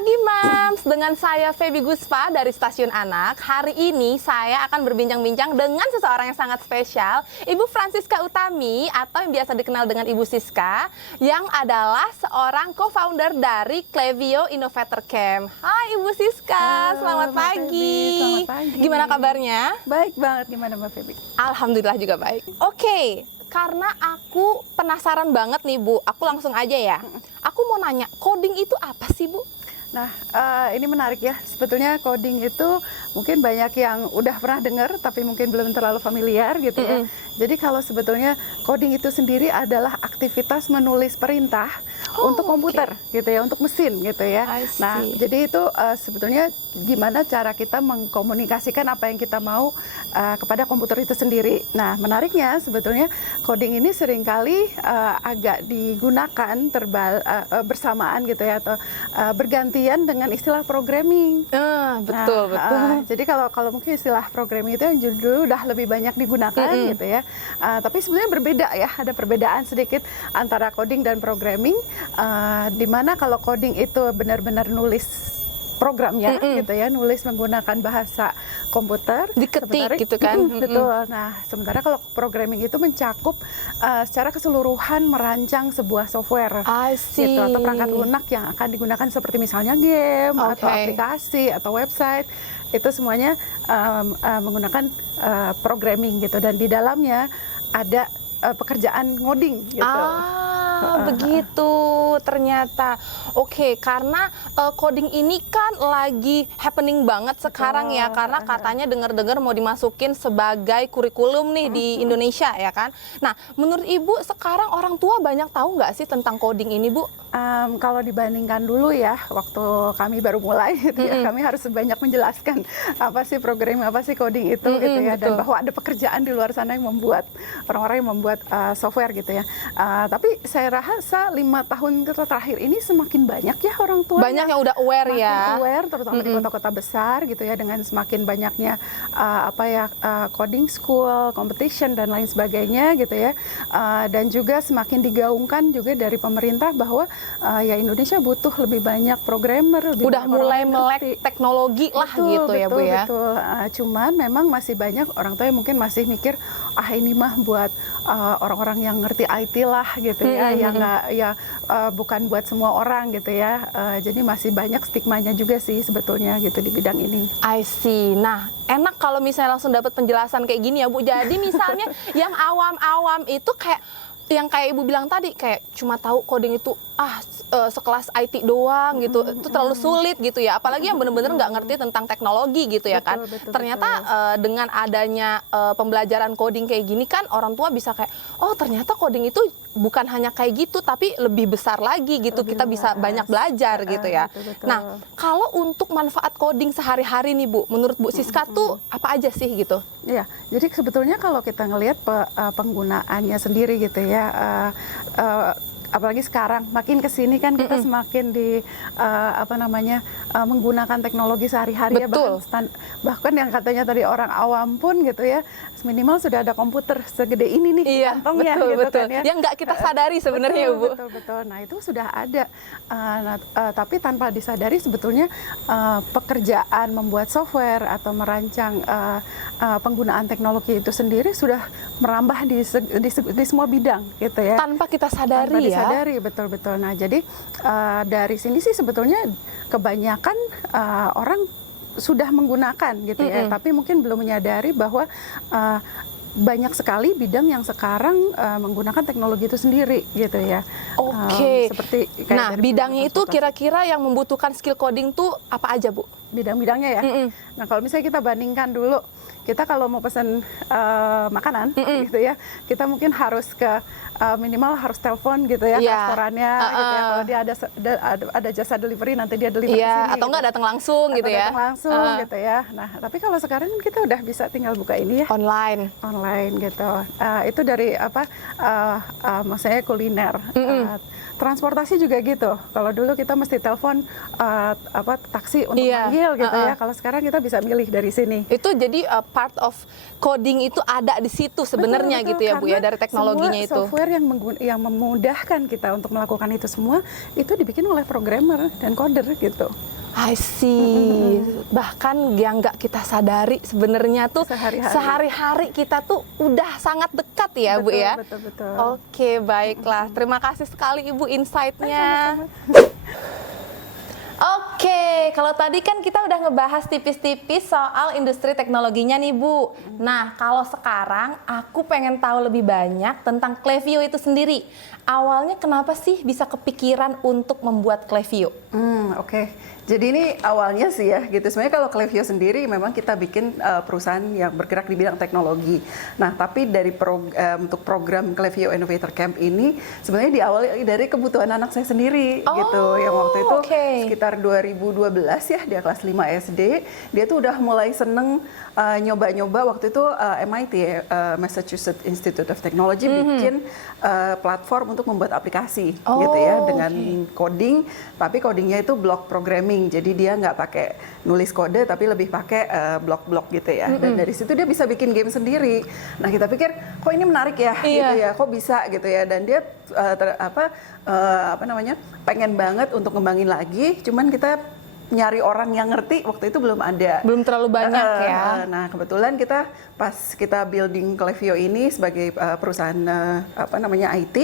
pagi, Mams. Dengan saya Feby Guspa dari Stasiun Anak. Hari ini saya akan berbincang-bincang dengan seseorang yang sangat spesial, Ibu Francisca Utami atau yang biasa dikenal dengan Ibu Siska, yang adalah seorang co-founder dari Klevio Innovator Camp. Hai Ibu Siska, selamat pagi. Selamat pagi. Gimana kabarnya? Baik banget, gimana Mbak Feby? Alhamdulillah juga baik. Oke, karena aku penasaran banget nih Bu, aku langsung aja ya. Aku mau nanya, coding itu apa sih Bu? Nah, ini menarik ya. Sebetulnya coding itu mungkin banyak yang udah pernah dengar, tapi mungkin belum terlalu familiar gitu ya. Jadi kalau sebetulnya coding itu sendiri adalah aktivitas menulis perintah untuk komputer gitu ya, untuk mesin gitu ya. Nah, jadi itu sebetulnya gimana cara kita mengkomunikasikan apa yang kita mau kepada komputer itu sendiri. Nah, menariknya sebetulnya coding ini seringkali agak digunakan bersamaan gitu ya, atau bergantian dengan istilah programming. Betul. Jadi kalau mungkin istilah programming itu yang dulu udah lebih banyak digunakan gitu ya. Tapi sebenarnya berbeda ya, ada perbedaan sedikit antara coding dan programming. Di mana kalau coding itu benar-benar nulis programnya gitu ya, nulis menggunakan bahasa komputer, diketik gitu kan. Betul. Nah, sementara kalau programming itu mencakup secara keseluruhan merancang sebuah software gitu, atau perangkat lunak yang akan digunakan seperti misalnya game atau aplikasi atau website. Itu semuanya menggunakan programming gitu, dan di dalamnya ada pekerjaan ngoding gitu. Begitu ternyata. Oke, karena coding ini kan lagi happening banget sekarang ya, karena katanya dengar-dengar mau dimasukin sebagai kurikulum nih di Indonesia ya kan. Nah, menurut Ibu sekarang orang tua banyak tahu nggak sih tentang coding ini, Bu? Kalau dibandingkan dulu ya, waktu kami baru mulai gitu ya, kami harus banyak menjelaskan apa sih programming, apa sih coding itu gitu ya, dan bahwa ada pekerjaan di luar sana yang membuat orang-orang yang membuat software gitu ya. Tapi saya rasa 5 tahun terakhir ini semakin banyak ya orang tua yang udah aware ya, terutama di kota-kota besar gitu ya, dengan semakin banyaknya coding school, competition dan lain sebagainya gitu ya, dan juga semakin digaungkan juga dari pemerintah bahwa ya Indonesia butuh lebih banyak programmer, udah mulai melek teknologi lah gitu ya Bu ya. Betul. Cuman memang masih banyak orang tua yang mungkin masih mikir ini mah buat orang-orang yang ngerti IT lah gitu ya, yang bukan buat semua orang gitu ya. Jadi masih banyak stigmanya juga sih sebetulnya gitu di bidang ini. I see. Nah, enak kalau misalnya langsung dapat penjelasan kayak gini ya Bu. Jadi misalnya yang awam-awam itu yang kayak Ibu bilang tadi, kayak cuma tahu coding itu sekelas IT doang gitu, itu terlalu sulit gitu ya, apalagi yang bener-bener nggak ngerti tentang teknologi gitu ya kan. Ternyata dengan adanya pembelajaran coding kayak gini kan, orang tua bisa kayak, oh ternyata coding itu bukan hanya kayak gitu, tapi lebih besar lagi gitu, kita bisa banyak belajar gitu ya. Nah, kalau untuk manfaat coding sehari-hari nih Bu, menurut Bu Siska tuh apa aja sih gitu? Iya, jadi sebetulnya kalau kita ngelihat penggunaannya sendiri gitu ya, apalagi sekarang makin kesini kan kita semakin menggunakan teknologi sehari-hari ya, bahkan yang katanya tadi orang awam pun gitu ya, minimal sudah ada komputer segede ini nih di kantongnya gitu kan ya, yang nggak kita sadari sebenarnya Bu. Betul. Nah, itu sudah ada, tapi tanpa disadari sebetulnya pekerjaan membuat software atau merancang penggunaan teknologi itu sendiri sudah merambah di semua bidang gitu ya, tanpa kita sadari ya. Betul. Nah, jadi dari sini sih sebetulnya kebanyakan orang sudah menggunakan gitu ya, tapi mungkin belum menyadari bahwa banyak sekali bidang yang sekarang menggunakan teknologi itu sendiri gitu ya. Seperti nah, bidangnya itu kira-kira yang membutuhkan skill coding tuh apa aja Bu? Bidang-bidangnya ya. Nah, kalau misalnya kita bandingkan dulu, kita kalau mau pesan makanan gitu ya, kita mungkin harus ke minimal harus telepon gitu ya, restorannya gitu ya. Kalau dia ada jasa delivery, nanti dia delivery sini, atau enggak datang langsung gitu ya. Datang langsung gitu ya. Nah, tapi kalau sekarang kita udah bisa tinggal buka ini ya. Online gitu. Itu dari maksudnya kuliner. Transportasi juga gitu. Kalau dulu kita mesti telepon taksi untuk manggil gitu ya. Kalau sekarang kita bisa milih dari sini. Itu jadi part of coding itu ada di situ sebenarnya gitu ya Bu ya, dari teknologinya itu. Software yang memudahkan kita untuk melakukan itu semua itu dibikin oleh programmer dan coder gitu. I see. Bahkan yang nggak kita sadari sebenarnya tuh sehari-hari kita tuh udah sangat dekat ya, Bu ya. Betul. Oke, baiklah. Terima kasih sekali Ibu insight-nya. Oke, kalau tadi kan kita udah ngebahas tipis-tipis soal industri teknologinya nih Bu. Nah, kalau sekarang aku pengen tahu lebih banyak tentang Klaviyo itu sendiri. Awalnya kenapa sih bisa kepikiran untuk membuat Klaviyo? Oke. Jadi ini awalnya sih ya gitu. Sebenarnya kalau Klaviyo sendiri memang kita bikin perusahaan yang bergerak di bidang teknologi. Nah, tapi dari untuk program Klaviyo Innovator Camp ini sebenarnya diawali dari kebutuhan anak saya sendiri gitu. Yang waktu itu sekitar 2012 ya, dia kelas 5 SD, dia tuh udah mulai seneng nyoba-nyoba waktu itu MIT Massachusetts Institute of Technology bikin platform untuk membuat aplikasi gitu ya dengan coding, tapi codingnya itu block programming. Jadi dia nggak pakai nulis kode tapi lebih pakai blok-blok gitu ya. Dan dari situ dia bisa bikin game sendiri. Nah, kita pikir kok ini menarik ya gitu ya, kok bisa gitu ya. Dan dia pengen banget untuk ngembangin lagi, cuman kita nyari orang yang ngerti waktu itu belum ada. Belum terlalu banyak ya. Nah, kebetulan kita pas kita building Klaviyo ini sebagai perusahaan IT,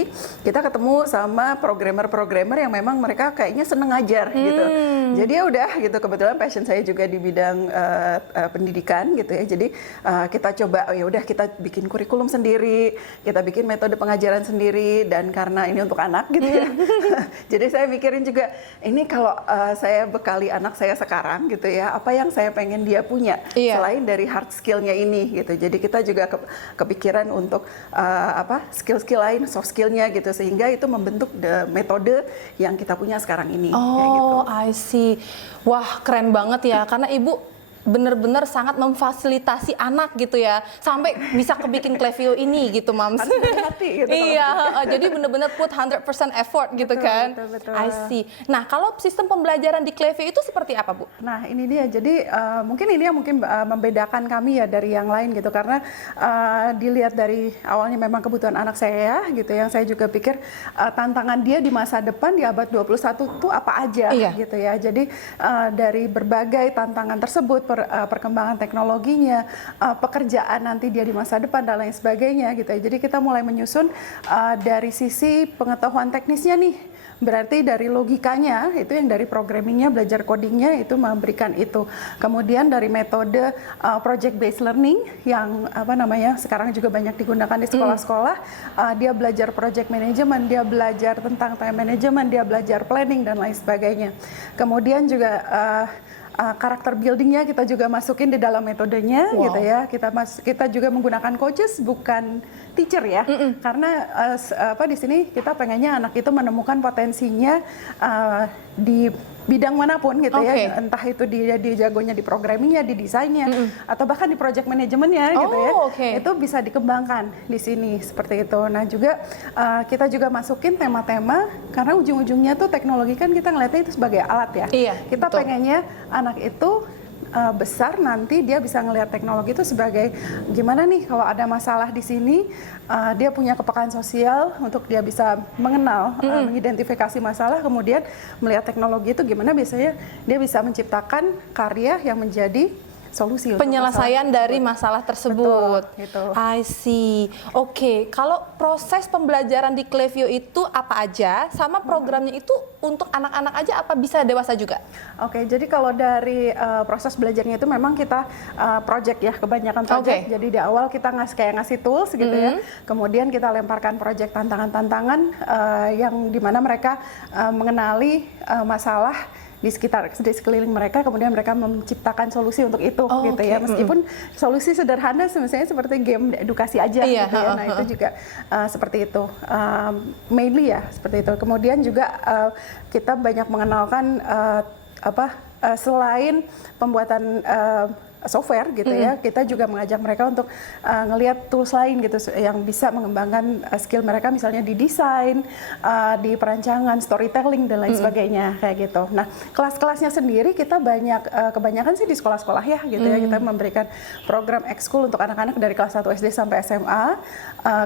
kita ketemu sama programmer-programmer yang memang mereka kayaknya seneng ngajar gitu. Jadi ya udah gitu, kebetulan passion saya juga di bidang pendidikan gitu ya. Jadi kita coba ya udah kita bikin kurikulum sendiri, kita bikin metode pengajaran sendiri, dan karena ini untuk anak gitu ya. Jadi saya mikirin juga ini kalau saya bekali anak saya sekarang gitu ya, apa yang saya pengen dia punya selain dari hard skill-nya ini gitu. Jadi kita juga kepikiran untuk skill-skill lain, soft skill-nya gitu, sehingga itu membentuk metode yang kita punya sekarang ini. Kayak gitu. I see. Wah, keren banget ya, karena Ibu bener-bener sangat memfasilitasi anak gitu ya, sampai bisa kebikin Klaviyo ini gitu, Mams. Harus hati gitu. Iya, jadi bener-bener put 100% effort gitu kan. Betul. I see. Nah, kalau sistem pembelajaran di Klaviyo itu seperti apa, Bu? Nah, ini dia. Jadi mungkin ini yang membedakan kami ya dari yang lain gitu, karena dilihat dari awalnya memang kebutuhan anak saya gitu, yang saya juga pikir tantangan dia di masa depan di abad 21 itu apa aja gitu ya. Jadi dari berbagai tantangan tersebut, perkembangan teknologinya, pekerjaan nanti dia di masa depan dan lain sebagainya gitu ya. Jadi kita mulai menyusun dari sisi pengetahuan teknisnya nih. Berarti dari logikanya itu yang dari programmingnya, belajar codingnya itu memberikan itu. Kemudian dari metode project based learning yang sekarang juga banyak digunakan di sekolah-sekolah, dia belajar project management, dia belajar tentang time management, dia belajar planning dan lain sebagainya. Kemudian juga karakter buildingnya kita juga masukin di dalam metodenya gitu ya. Kita juga menggunakan coaches bukan teacher ya, karena di sini kita pengennya anak itu menemukan potensinya di bidang manapun gitu ya, entah itu dia jagonya di programmingnya, di desainnya, atau bahkan di project manajemennya gitu ya, itu bisa dikembangkan di sini seperti itu. Nah juga kita juga masukin tema-tema, karena ujung-ujungnya tuh teknologi kan kita ngeliatnya itu sebagai alat ya. Kita pengennya anak itu besar nanti dia bisa ngelihat teknologi itu sebagai gimana nih kalau ada masalah di sini, dia punya kepekaan sosial untuk dia bisa mengenal, mengidentifikasi masalah, kemudian melihat teknologi itu gimana biasanya dia bisa menciptakan karya yang menjadi solusi penyelesaian dari masalah tersebut. Betul, gitu. I see. Oke, kalau proses pembelajaran di Klaviyo itu apa aja, sama programnya itu untuk anak-anak aja apa bisa dewasa juga? Oke, jadi kalau dari proses belajarnya itu memang kita project ya, kebanyakan project. Jadi di awal kita ngasih tools gitu ya, kemudian kita lemparkan project tantangan-tantangan yang dimana mereka mengenali masalah di sekeliling mereka, kemudian mereka menciptakan solusi untuk itu gitu ya. Meskipun solusi sederhana misalnya seperti game edukasi aja gitu ya. Nah itu juga seperti itu, mainly ya seperti itu. Kemudian juga kita banyak mengenalkan selain pembuatan software gitu ya, kita juga mengajak mereka untuk ngelihat tools lain gitu yang bisa mengembangkan skill mereka, misalnya di desain, di perancangan, storytelling dan lain sebagainya kayak gitu. Nah, kelas-kelasnya sendiri kita kebanyakan sih di sekolah-sekolah ya gitu ya, kita memberikan program ekskul untuk anak-anak dari kelas 1 SD sampai SMA.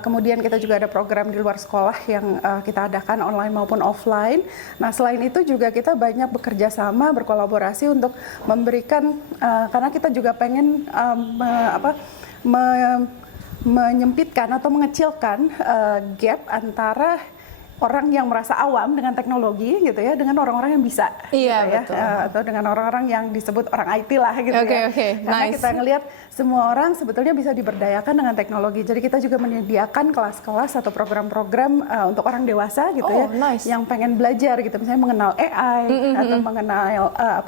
Kemudian kita juga ada program di luar sekolah yang kita adakan online maupun offline. Nah, selain itu juga kita banyak bekerja sama, berkolaborasi untuk memberikan, karena kita juga pengen menyempitkan atau mengecilkan gap antara orang yang merasa awam dengan teknologi gitu ya, dengan orang-orang yang bisa Iya, gitu ya, betul. atau dengan orang-orang yang disebut orang IT lah gitu Oke, ya. oke, Karena nice. kita ngelihat semua orang sebetulnya bisa diberdayakan dengan teknologi. Jadi kita juga menyediakan kelas-kelas atau program-program untuk orang dewasa gitu ya, nice. yang pengen belajar gitu, misalnya mengenal AI atau mengenal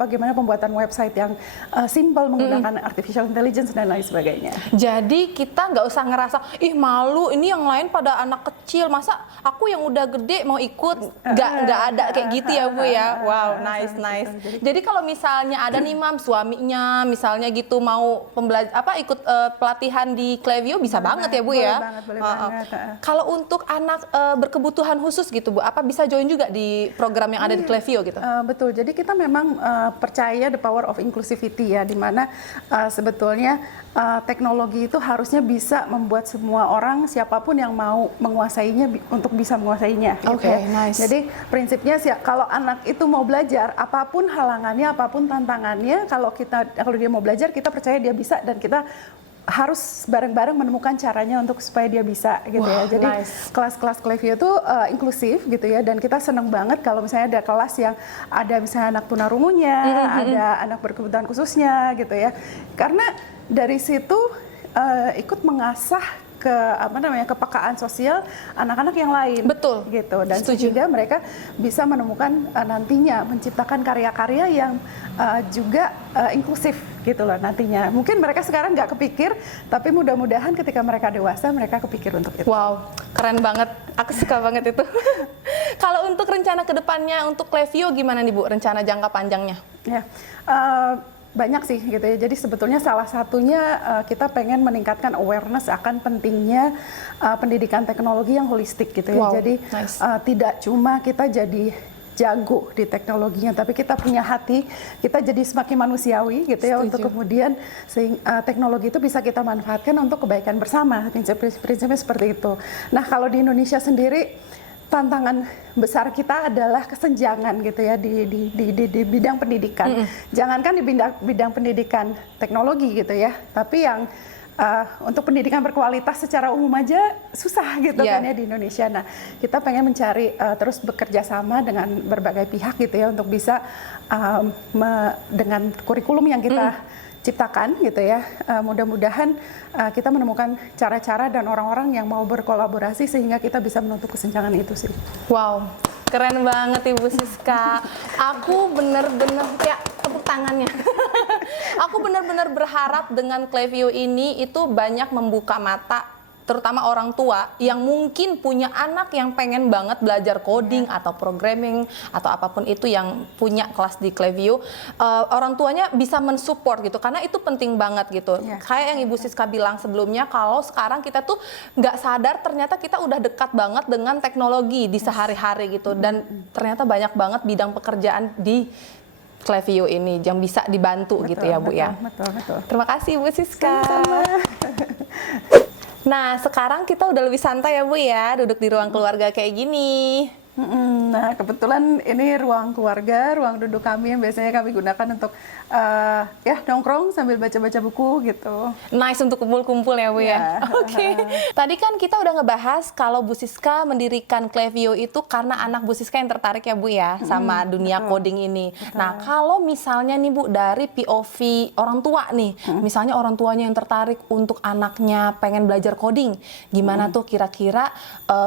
gimana pembuatan website yang simple menggunakan artificial intelligence dan lain sebagainya. Jadi kita nggak usah ngerasa, ih malu ini yang lain pada anak kecil, masa aku yang udah gede mau ikut, nggak ada kayak gitu ya Bu ya. Wow, nice. Jadi kalau misalnya ada nih Mam, suaminya misalnya gitu mau ikut pelatihan di Klaviyo bisa banget ya Bu ya. Boleh banget. Kalau untuk anak berkebutuhan khusus gitu Bu, apa bisa join juga di program yang ada di Klaviyo gitu? Betul, jadi kita memang percaya the power of inclusivity ya, di mana sebetulnya teknologi itu harusnya bisa membuat semua orang, siapapun yang mau menguasainya untuk bisa menguasainya. Gitu Oke, ya. nice. Jadi prinsipnya sih, kalau anak itu mau belajar, apapun halangannya, apapun tantangannya, kalau dia mau belajar, kita percaya dia bisa, dan kita harus bareng-bareng menemukan caranya untuk supaya dia bisa gitu ya. Wah, Jadi nice. kelas-kelas Klaviyo itu inklusif gitu ya, dan kita seneng banget kalau misalnya ada kelas yang ada misalnya anak tunarungunya, ada anak berkebutuhan khususnya gitu ya. Karena dari situ ikut mengasah kepekaan sosial anak-anak yang lain. Betul. Gitu, dan Setuju. sehingga mereka bisa menemukan nantinya menciptakan karya-karya yang juga inklusif gitu loh nantinya. Mungkin mereka sekarang nggak kepikir, tapi mudah-mudahan ketika mereka dewasa mereka kepikir untuk itu. Wow, keren banget. Aku suka banget itu. Kalau untuk rencana kedepannya untuk Klaviyo gimana nih Bu, rencana jangka panjangnya? Ya, banyak sih gitu ya. Jadi sebetulnya salah satunya kita pengen meningkatkan awareness akan pentingnya pendidikan teknologi yang holistik gitu ya. Wow, Jadi nice. tidak cuma kita jadi jago di teknologinya, tapi kita punya hati, kita jadi semakin manusiawi gitu ya. Setuju. Untuk kemudian teknologi itu bisa kita manfaatkan untuk kebaikan bersama. Prinsipnya seperti itu. Nah, kalau di Indonesia sendiri, tantangan besar kita adalah kesenjangan gitu ya di bidang pendidikan. Jangankan di bidang pendidikan teknologi gitu ya, tapi yang untuk pendidikan berkualitas secara umum aja susah gitu kan ya di Indonesia. Nah, kita pengen mencari terus bekerja sama dengan berbagai pihak gitu ya, untuk bisa dengan kurikulum yang kita ciptakan gitu ya, mudah-mudahan kita menemukan cara-cara dan orang-orang yang mau berkolaborasi sehingga kita bisa menutup kesenjangan itu sih. Wow, keren banget Ibu Siska. Aku bener-bener ya tepuk tangannya. Aku bener-bener berharap dengan Klaviyo ini itu banyak membuka mata, terutama orang tua yang mungkin punya anak yang pengen banget belajar coding atau programming atau apapun itu, yang punya kelas di Klaviyo, orang tuanya bisa mensupport gitu, karena itu penting banget gitu. Kayak yang Ibu Siska bilang sebelumnya, kalau sekarang kita tuh nggak sadar ternyata kita udah dekat banget dengan teknologi di sehari-hari gitu, dan ternyata banyak banget bidang pekerjaan di Klaviyo ini yang bisa dibantu gitu ya Bu ya. Betul. Terima kasih Bu Siska. Sama-sama. Nah, sekarang kita udah lebih santai ya Bu ya, duduk di ruang keluarga kayak gini. Nah, kebetulan ini ruang keluarga, ruang duduk kami yang biasanya kami gunakan untuk ya nongkrong sambil baca-baca buku gitu. Nice untuk kumpul-kumpul ya Bu ya. Oke. Tadi kan kita udah ngebahas kalau Bu Siska mendirikan Klaviyo itu karena anak Bu Siska yang tertarik ya Bu ya sama dunia coding ini. Nah, kalau misalnya nih Bu dari POV orang tua nih, misalnya orang tuanya yang tertarik untuk anaknya pengen belajar coding, gimana tuh kira-kira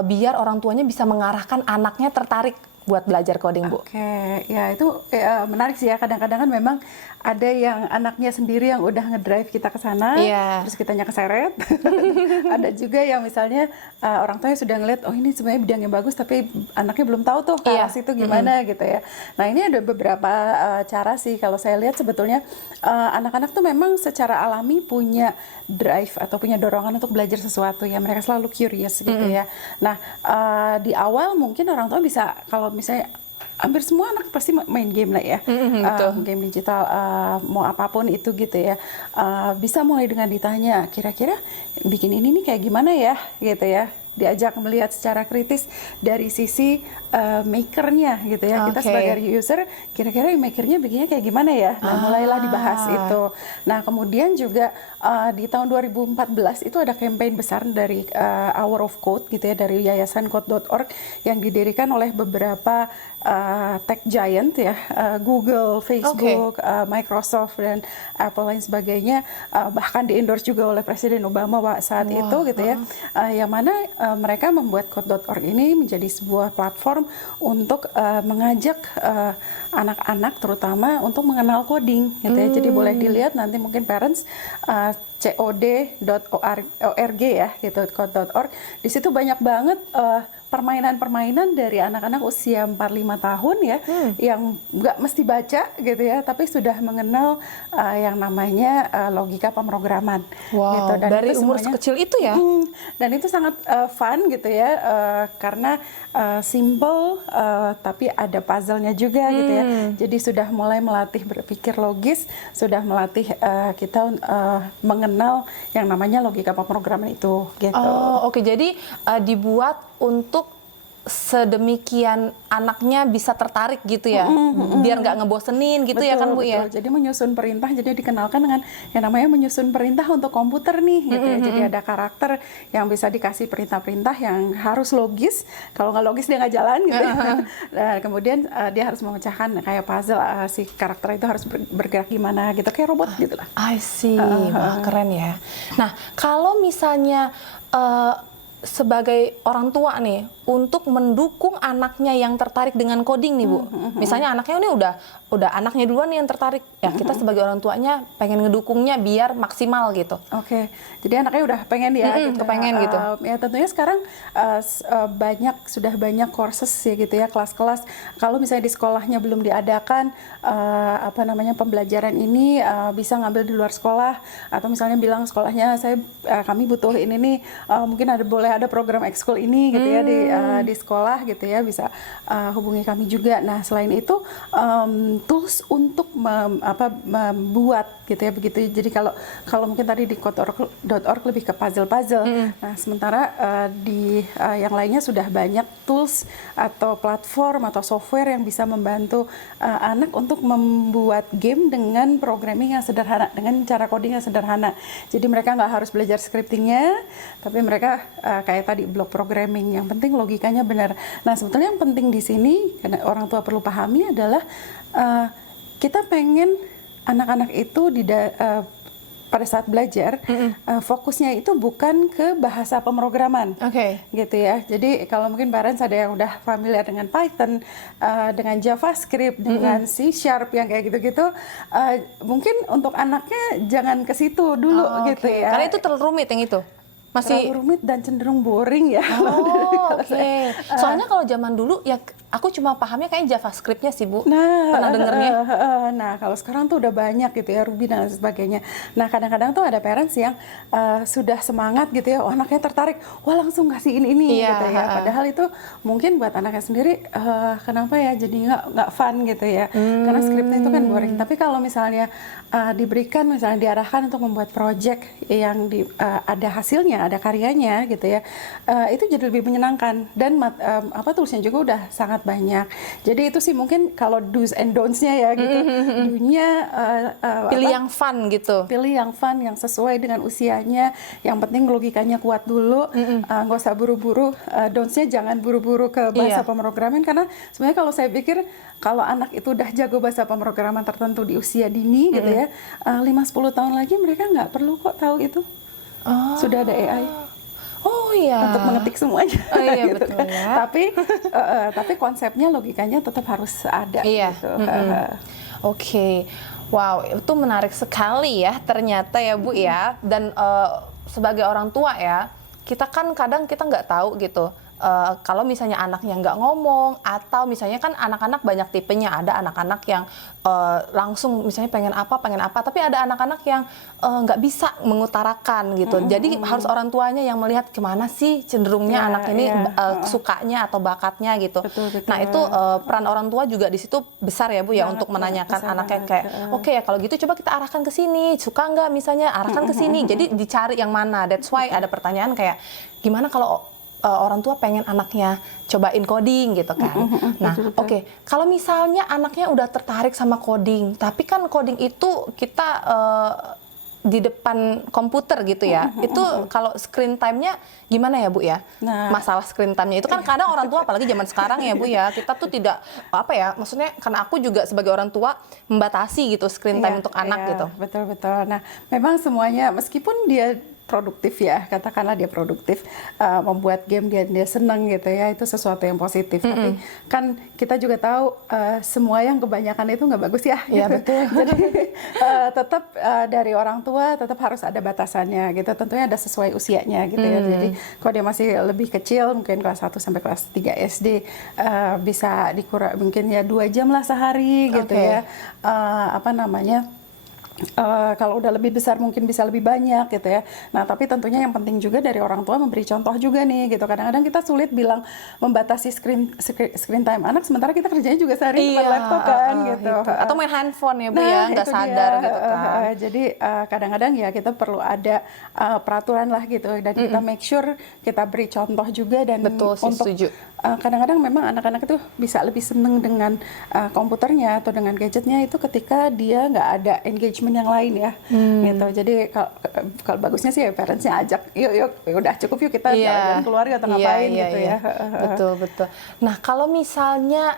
biar orang tuanya bisa mengarahkan anaknya tertarik buat belajar coding, Bu? Oke, ya itu menarik sih ya. Kadang-kadang kan memang ada yang anaknya sendiri yang udah ngedrive kita ke sana, Iya. terus kitanya keseret. Ada juga yang misalnya orang tuanya sudah ngeliat, oh ini sebenarnya bidang yang bagus, tapi anaknya belum tahu tuh ke arah situ gimana gitu ya. Nah ini ada beberapa cara sih kalau saya lihat sebetulnya anak-anak tuh memang secara alami punya drive atau punya dorongan untuk belajar sesuatu ya. Mereka selalu curious gitu ya. Nah di awal mungkin orang tua bisa, kalau misalnya hampir semua anak pasti main game lah ya, game digital, mau apapun itu gitu ya, bisa mulai dengan ditanya kira-kira bikin ini nih kayak gimana ya gitu ya, diajak melihat secara kritis dari sisi makernya gitu ya. Kita sebagai user kira-kira makernya bikinnya kayak gimana ya. Nah mulailah dibahas itu. Nah kemudian juga di tahun 2014 itu ada campaign besar dari Hour of Code gitu ya, dari yayasan code.org yang didirikan oleh beberapa tech giant ya, Google, Facebook, Microsoft dan Apple lain sebagainya, bahkan di endorse juga oleh Presiden Obama saat itu gitu ya, yang mana mereka membuat code.org ini menjadi sebuah platform untuk mengajak anak-anak terutama untuk mengenal coding gitu ya. Jadi boleh dilihat nanti mungkin parents cod.org ya gitu, code.org. Di situ banyak banget permainan-permainan dari anak-anak usia 4-5 tahun ya, yang nggak mesti baca gitu ya, tapi sudah mengenal yang namanya logika pemrograman. Gitu. Dan dari itu umur semuanya, sekecil itu ya? Dan itu sangat fun gitu ya, karena simple tapi ada puzzle-nya juga gitu ya. Jadi sudah mulai melatih berpikir logis, sudah melatih kita mengenal yang namanya logika pemrograman itu gitu. Oh, oke. Jadi dibuat untuk sedemikian anaknya bisa tertarik gitu ya, biar nggak ngebosenin gitu. Betul, ya kan Bu ya. Jadi menyusun perintah, jadi dikenalkan dengan yang namanya menyusun perintah untuk komputer nih gitu ya. Jadi ada karakter yang bisa dikasih perintah-perintah yang harus logis, kalau nggak logis dia nggak jalan gitu ya. Dan kemudian dia harus memecahkan kayak puzzle, si karakter itu harus bergerak gimana gitu, kayak robot gitu lah. I see, wah keren ya. Nah kalau misalnya sebagai orang tua nih, untuk mendukung anaknya yang tertarik dengan coding nih Bu. Misalnya anaknya ini udah anaknya duluan nih yang tertarik, ya kita sebagai orang tuanya pengen ngedukungnya biar maksimal gitu. Oke, jadi anaknya udah pengen ya, gitu. Kepengen gitu. Ya tentunya sekarang sudah banyak courses ya gitu ya, kelas-kelas. Kalau misalnya di sekolahnya belum diadakan pembelajaran ini, bisa ngambil di luar sekolah, atau misalnya bilang sekolahnya kami butuh ini nih, mungkin boleh ada program ekskul ini gitu ya di sekolah gitu ya, bisa hubungi kami juga. Nah selain itu tools untuk membuat gitu ya begitu. Jadi kalau mungkin tadi di code.org lebih ke puzzle-puzzle. Nah sementara di yang lainnya sudah banyak tools atau platform atau software yang bisa membantu anak untuk membuat game dengan programming yang sederhana, dengan cara coding yang sederhana. Jadi mereka nggak harus belajar scriptingnya, tapi mereka kayak tadi block programming, yang penting logikanya benar. Nah sebetulnya yang penting di sini karena orang tua perlu pahami adalah kita pengen anak-anak itu pada saat belajar fokusnya itu bukan ke bahasa pemrograman, gitu ya. Jadi kalau mungkin parents ada yang udah familiar dengan Python, dengan JavaScript, dengan C# yang kayak gitu-gitu, mungkin untuk anaknya jangan ke situ dulu gitu ya. Karena itu terlalu rumit yang itu. Masih terlalu rumit dan cenderung boring ya. Soalnya kalau zaman dulu ya aku cuma pahamnya kayak JavaScript-nya sih Bu. Pernah dengernya? Nah kalau sekarang tuh udah banyak gitu ya, Ruby dan sebagainya. Nah kadang-kadang tuh ada parents yang sudah semangat gitu ya, anaknya tertarik, wah langsung kasihin ini gitu ya. Padahal itu mungkin buat anaknya sendiri kenapa ya jadi nggak fun gitu ya. Karena skripnya itu kan boring. Tapi kalau misalnya diberikan, misalnya diarahkan untuk membuat project yang ada hasilnya, ada karyanya gitu ya, itu jadi lebih menyenangkan. Dan toolsnya juga udah sangat banyak. Jadi itu sih mungkin kalau do's and don'ts-nya ya gitu. Dunia pilih yang fun gitu. Pilih yang fun, yang sesuai dengan usianya. Yang penting logikanya kuat dulu. Nggak usah buru-buru. Don'ts-nya jangan buru-buru ke bahasa pemrograman, karena sebenarnya kalau saya pikir kalau anak itu udah jago bahasa pemrograman tertentu di usia dini gitu ya, 5-10 tahun lagi mereka nggak perlu kok tahu itu. Sudah ada AI. Oh iya. untuk mengetik semuanya. Oh iya, gitu betul kan. ya. Tapi konsepnya, logikanya tetap harus ada. Iya. Gitu. Oke. Wow, itu menarik sekali ya ternyata ya Bu ya. Dan sebagai orang tua ya, kita kan kadang kita nggak tahu gitu. Kalau misalnya anaknya nggak ngomong, atau misalnya kan anak-anak banyak tipenya, ada anak-anak yang langsung misalnya pengen apa, tapi ada anak-anak yang nggak bisa mengutarakan gitu. Jadi harus orang tuanya yang melihat kemana sih cenderungnya Ya, anak ini ya, sukanya atau bakatnya gitu. Betul. Nah itu peran orang tua juga di situ besar ya Bu ya, untuk menanyakan besar anaknya banget. kayak, oke ya kalau gitu coba kita arahkan ke sini, suka nggak misalnya arahkan ke sini. Jadi dicari yang mana. That's why ada pertanyaan kayak gimana kalau orang tua pengen anaknya cobain coding gitu kan. Nah, oke. Kalau misalnya anaknya udah tertarik sama coding, tapi kan coding itu kita di depan komputer gitu ya. Itu kalau screen time-nya gimana ya Bu ya? Nah. Masalah screen time-nya itu kan kadang orang tua apalagi zaman sekarang ya Bu ya, kita tuh tidak apa ya, maksudnya karena aku juga sebagai orang tua membatasi gitu screen time untuk anak gitu. Betul. Nah, memang semuanya meskipun dia produktif ya, katakanlah dia produktif, membuat game dia senang gitu ya, itu sesuatu yang positif. Tapi kan kita juga tahu semua yang kebanyakan itu nggak bagus ya. Iya, gitu. betul. Jadi tetap dari orang tua tetap harus ada batasannya gitu. Tentunya ada sesuai usianya gitu ya. Jadi kalau dia masih lebih kecil, mungkin kelas 1 sampai kelas 3 SD, bisa dikurang mungkin ya 2 jam lah sehari gitu ya. Kalau udah lebih besar mungkin bisa lebih banyak gitu ya. Nah, tapi tentunya yang penting juga dari orang tua memberi contoh juga nih gitu. Kadang-kadang kita sulit bilang membatasi screen time anak, sementara kita kerjanya juga sehari depan laptop kan gitu. Atau main handphone ya Bu ya, nggak itu sadar dia. gitu kan. Jadi kadang-kadang ya kita perlu ada peraturan lah gitu, dan kita make sure kita beri contoh juga. Dan Betul sih, setuju. Kadang-kadang memang anak-anak itu bisa lebih seneng dengan komputernya atau dengan gadgetnya itu ketika dia nggak ada engagement yang lain ya, gitu. Jadi kalau bagusnya sih ya parentsnya ajak, yuk udah cukup yuk kita jalan keluarga atau ngapain gitu ya. Betul. Nah kalau misalnya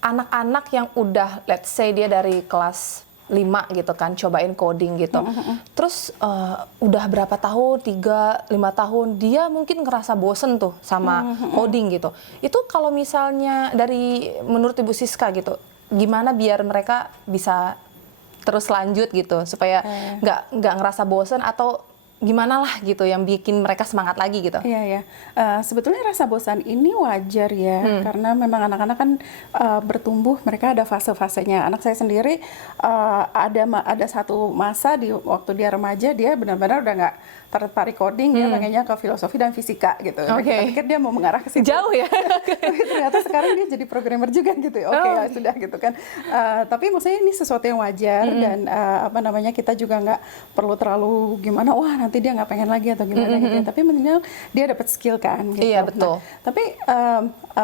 anak-anak yang udah let's say dia dari kelas 5 gitu kan, cobain coding gitu. Terus udah berapa tahun, 3-5 tahun, dia mungkin ngerasa bosen tuh sama coding gitu. Itu kalau misalnya dari menurut Ibu Siska gitu, gimana biar mereka bisa terus lanjut gitu, supaya nggak ngerasa bosen atau gimana lah gitu yang bikin mereka semangat lagi gitu. Iya. Sebetulnya rasa bosan ini wajar ya, karena memang anak-anak kan bertumbuh, mereka ada fase-fasenya. Anak saya sendiri ada satu masa di waktu dia remaja, dia benar-benar udah nggak tertarik coding, dia pengennya ke filosofi dan fisika gitu. Kita pikir dia mau mengarah ke situ. Jauh ya. Tapi ternyata sekarang dia jadi programmer juga gitu. Ya sudah gitu kan. Tapi maksudnya ini sesuatu yang wajar, dan kita juga nggak perlu terlalu gimana, wah nanti dia nggak pengen lagi atau gimana gitu. Tapi minimal dia dapat skill kan gitu. Iya, betul. Tapi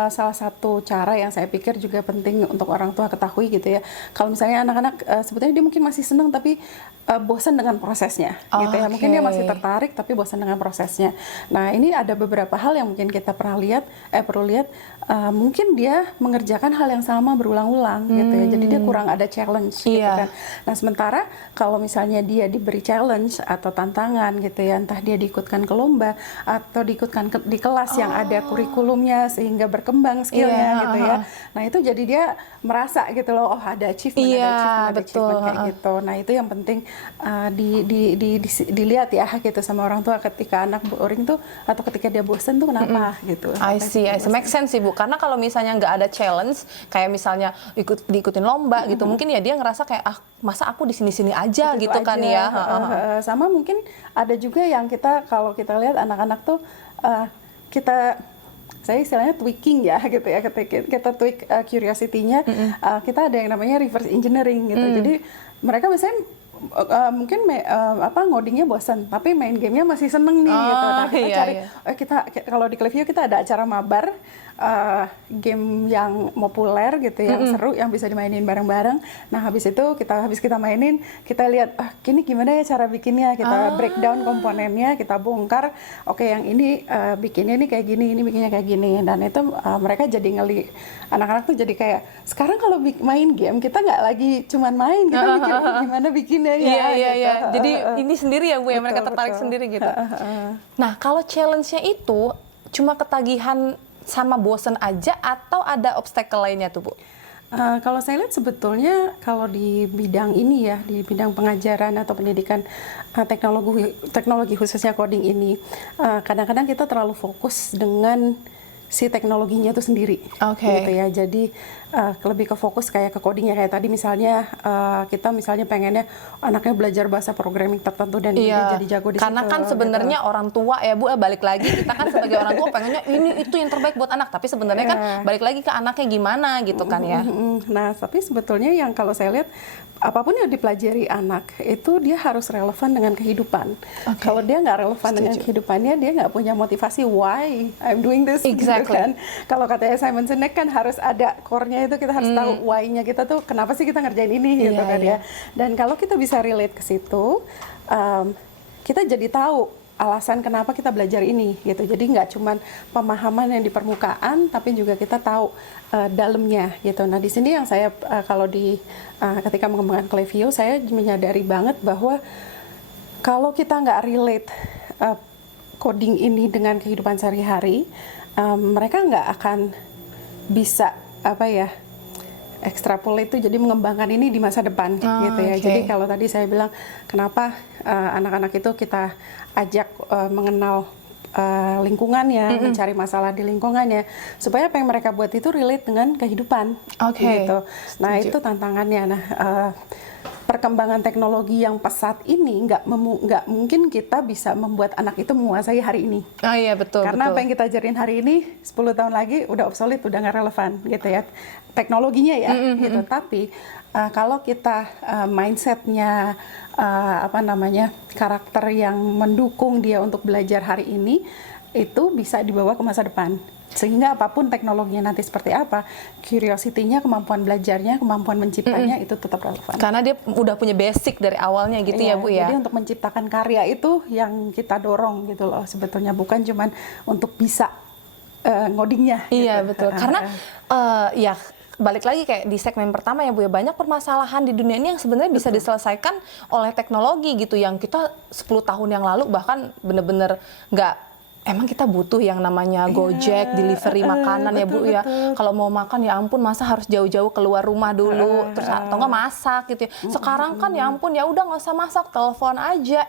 salah satu cara yang saya pikir juga penting untuk orang tua ketahui gitu ya, kalau misalnya anak-anak sebetulnya dia mungkin masih senang tapi bosan dengan prosesnya gitu ya. Mungkin dia masih tertarik tapi bosan dengan prosesnya. Nah, ini ada beberapa hal yang mungkin kita perlu lihat, mungkin dia mengerjakan hal yang sama berulang-ulang gitu ya. Jadi dia kurang ada challenge gitu kan. Nah, sementara kalau misalnya dia diberi challenge atau tantangan gitu ya, entah dia diikutkan ke lomba atau diikutkan di kelas yang ada kurikulumnya sehingga berkembang skillnya gitu ya. Nah, itu jadi dia merasa gitu loh, oh ada achievement, ada achievement kayak gitu. Nah, itu yang penting dilihat ya gitu sama orang tua ketika anak boring tuh atau ketika dia bosan tuh kenapa gitu. I see. Make sense sih Bu, karena kalau misalnya nggak ada challenge, kayak misalnya diikutin lomba gitu, mungkin ya dia ngerasa kayak masa aku di sini-sini aja gitu aja. Kan ya. Sama mungkin ada juga yang kalau kita lihat anak-anak tuh saya istilahnya tweaking ya gitu ya, kita tweak curiosity-nya, kita ada yang namanya reverse engineering gitu. Jadi mereka misalnya mungkin ngodingnya bosan tapi main gamenya masih seneng nih gitu. Nah, kita cari kalau di Cliveview kita ada acara mabar game yang populer gitu, yang seru, yang bisa dimainin bareng-bareng. Nah, habis kita mainin, kita lihat ini gimana ya cara bikinnya, kita breakdown komponennya, kita bongkar. Oke, yang ini bikinnya nih kayak gini, ini bikinnya kayak gini. Dan itu mereka jadi anak-anak tuh jadi kayak sekarang kalau main game kita nggak lagi cuman main, kita mikir gimana bikinnya ya. Iya, Gitu. Jadi ini sendiri ya Bu ya, mereka Betul, tertarik betul. sendiri gitu. Nah, kalau challenge-nya itu cuma ketagihan sama bosen aja atau ada obstacle lainnya tuh Bu? Kalau saya lihat sebetulnya kalau di bidang ini ya, di bidang pengajaran atau pendidikan teknologi khususnya coding ini, kadang-kadang kita terlalu fokus dengan si teknologinya itu sendiri, Oke. gitu ya. Jadi lebih ke fokus kayak ke codingnya, kayak tadi misalnya kita misalnya pengennya anaknya belajar bahasa programming tertentu dan dia jadi jago di Karena situ, kan gitu. sebenarnya orang tua ya Bu, balik lagi kita kan sebagai orang tua pengennya ini itu yang terbaik buat anak, tapi sebenarnya kan balik lagi ke anaknya gimana gitu kan ya. Nah, tapi sebetulnya yang kalau saya lihat apapun yang dipelajari anak itu dia harus relevan dengan kehidupan. Kalau dia nggak relevan dengan kehidupannya, dia nggak punya motivasi why I'm doing this. Gitu Exactly. kan. Kalau katanya Simon Sinek kan harus ada core-nya itu, kita harus tahu why-nya kita tuh kenapa sih kita ngerjain ini gitu kan ya. Dan kalau kita bisa relate ke situ, kita jadi tahu alasan kenapa kita belajar ini gitu. Jadi nggak cuman pemahaman yang di permukaan, tapi juga kita tahu dalamnya gitu. Nah di sini yang saya kalau ketika mengembangkan Clevio, saya menyadari banget bahwa kalau kita nggak relate coding ini dengan kehidupan sehari-hari, mereka nggak akan bisa extrapolate itu, jadi mengembangkan ini di masa depan gitu ya. Jadi kalau tadi saya bilang kenapa anak-anak itu kita ajak mengenal lingkungannya, mencari masalah di lingkungannya, supaya apa yang mereka buat itu relate dengan kehidupan. Gitu. Nah itu tantangannya. Nah perkembangan teknologi yang pesat ini nggak mungkin kita bisa membuat anak itu menguasai hari ini. Oh iya betul. Karena apa yang kita ajarin hari ini 10 tahun lagi udah obsolete, udah nggak relevan gitu ya. Teknologinya ya gitu. Tapi kalau kita mindsetnya karakter yang mendukung dia untuk belajar hari ini, itu bisa dibawa ke masa depan. Sehingga apapun teknologinya nanti seperti apa, curiosity-nya, kemampuan belajarnya, kemampuan menciptanya itu tetap relevan. Karena dia udah punya basic dari awalnya gitu ya Bu ya. Jadi untuk menciptakan karya itu yang kita dorong gitu loh sebetulnya, bukan cuman untuk bisa ngodingnya. Iya gitu. betul. Karena ya balik lagi kayak di segmen pertama ya Bu ya, banyak permasalahan di dunia ini yang sebenarnya bisa diselesaikan oleh teknologi gitu, yang kita 10 tahun yang lalu bahkan bener-bener nggak. Emang kita butuh yang namanya Gojek, delivery makanan ya Bu ya. Kalau mau makan ya ampun, masa harus jauh-jauh keluar rumah dulu, terus atau nggak masak gitu ya. Sekarang kan ya ampun, ya udah nggak usah masak, telepon aja,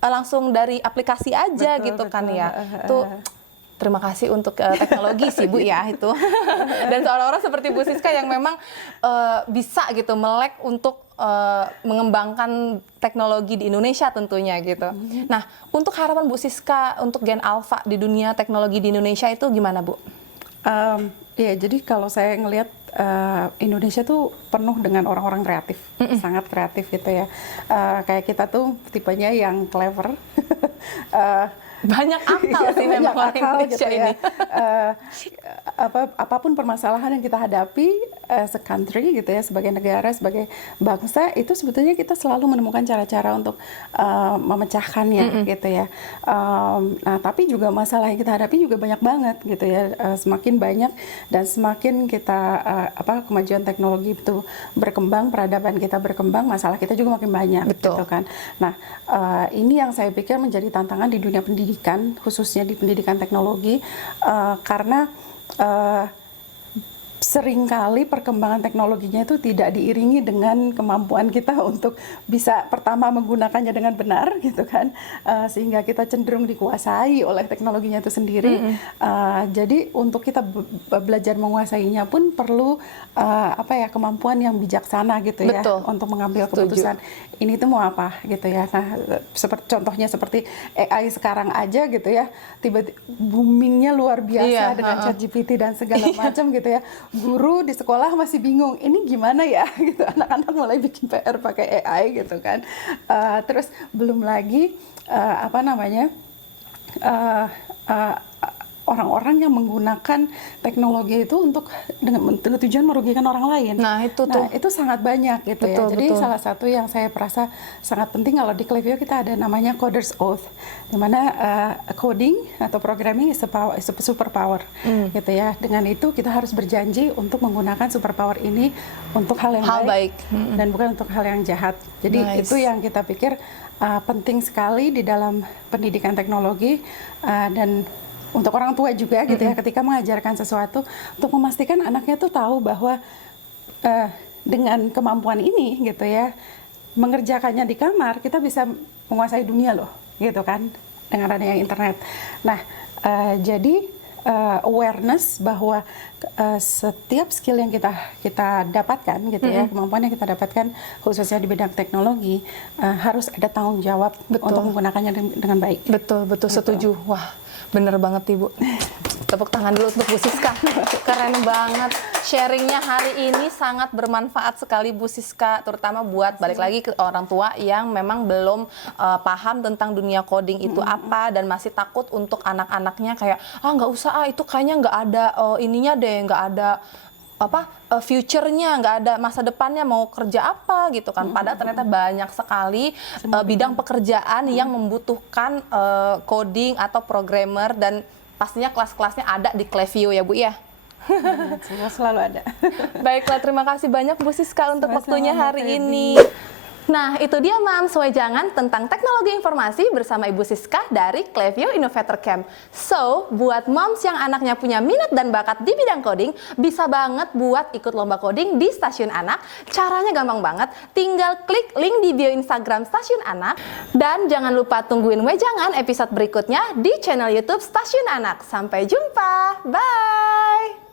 langsung dari aplikasi aja gitu kan ya. Tuh terima kasih untuk teknologi sih Bu ya itu. Dan seorang-orang seperti Bu Siska yang memang bisa gitu melek untuk mengembangkan teknologi di Indonesia tentunya gitu. Nah, untuk harapan Bu Siska untuk Gen Alpha di dunia teknologi di Indonesia itu gimana Bu? Ya, jadi kalau saya ngelihat Indonesia tuh penuh dengan orang-orang kreatif, sangat kreatif gitu ya. Kayak kita tuh tipenya yang clever. Banyak akal sih memang orang Indonesia gitu ini. Apapun permasalahan yang kita hadapi as a country gitu ya, sebagai negara, sebagai bangsa, itu sebetulnya kita selalu menemukan cara-cara untuk memecahkannya gitu ya. Nah, tapi juga masalah yang kita hadapi juga banyak banget gitu ya. Semakin banyak dan semakin kita kemajuan teknologi itu berkembang, peradaban kita berkembang, masalah kita juga makin banyak. Betul. Gitu kan. Nah, ini yang saya pikir menjadi tantangan di dunia pendidikan, khususnya di pendidikan teknologi, karena seringkali perkembangan teknologinya itu tidak diiringi dengan kemampuan kita untuk bisa pertama menggunakannya dengan benar gitu kan, sehingga kita cenderung dikuasai oleh teknologinya itu sendiri. Jadi untuk kita belajar menguasainya pun perlu kemampuan yang bijaksana gitu ya. Betul. Untuk mengambil keputusan ini tuh mau apa gitu ya. Nah, contohnya seperti AI sekarang aja gitu ya, tiba-tiba boomingnya luar biasa dengan ChatGPT dan segala macam gitu ya. Guru di sekolah masih bingung, ini gimana ya gitu, anak-anak mulai bikin PR pakai AI gitu kan. Terus belum lagi orang-orang yang menggunakan teknologi itu untuk dengan tujuan merugikan orang lain. Nah, itu tuh. Nah, itu sangat banyak gitu Betul, ya. Jadi betul. salah satu yang saya merasa sangat penting kalau di Klaviyo kita ada namanya Coders Oath, di mana coding atau programming is a superpower gitu ya. Dengan itu kita harus berjanji untuk menggunakan superpower ini untuk hal yang baik. Dan bukan untuk hal yang jahat. Jadi itu yang kita pikir penting sekali di dalam pendidikan teknologi dan untuk orang tua juga gitu ya, ketika mengajarkan sesuatu untuk memastikan anaknya tuh tahu bahwa dengan kemampuan ini gitu ya, mengerjakannya di kamar kita bisa menguasai dunia loh gitu kan dengan adanya internet. Nah jadi awareness bahwa setiap skill yang kita dapatkan gitu ya, kemampuan yang kita dapatkan khususnya di bidang teknologi harus ada tanggung jawab untuk menggunakannya dengan baik. Betul, betul, gitu. Setuju. Wah, bener banget Ibu. Tepuk tangan dulu untuk Bu Siska. Keren banget. Sharingnya hari ini sangat bermanfaat sekali Bu Siska, terutama buat balik lagi ke orang tua yang memang belum paham tentang dunia coding itu apa dan masih takut untuk anak-anaknya kayak nggak usah itu kayaknya nggak ada ininya deh, nggak ada future-nya, nggak ada masa depannya, mau kerja apa gitu kan. Padahal ternyata banyak sekali bidang pekerjaan yang membutuhkan coding atau programmer, dan pastinya kelas-kelasnya ada di Klaviyo ya Bu ya. Selalu ada. Baiklah, terima kasih banyak Bu Siska untuk waktunya hari ini. Nah, itu dia Mams Wejangan tentang teknologi informasi bersama Ibu Siska dari Klaviyo Innovator Camp. So, buat moms yang anaknya punya minat dan bakat di bidang coding, bisa banget buat ikut lomba coding di Stasiun Anak. Caranya gampang banget, tinggal klik link di bio Instagram Stasiun Anak. Dan jangan lupa tungguin Wejangan episode berikutnya di channel YouTube Stasiun Anak. Sampai jumpa, bye!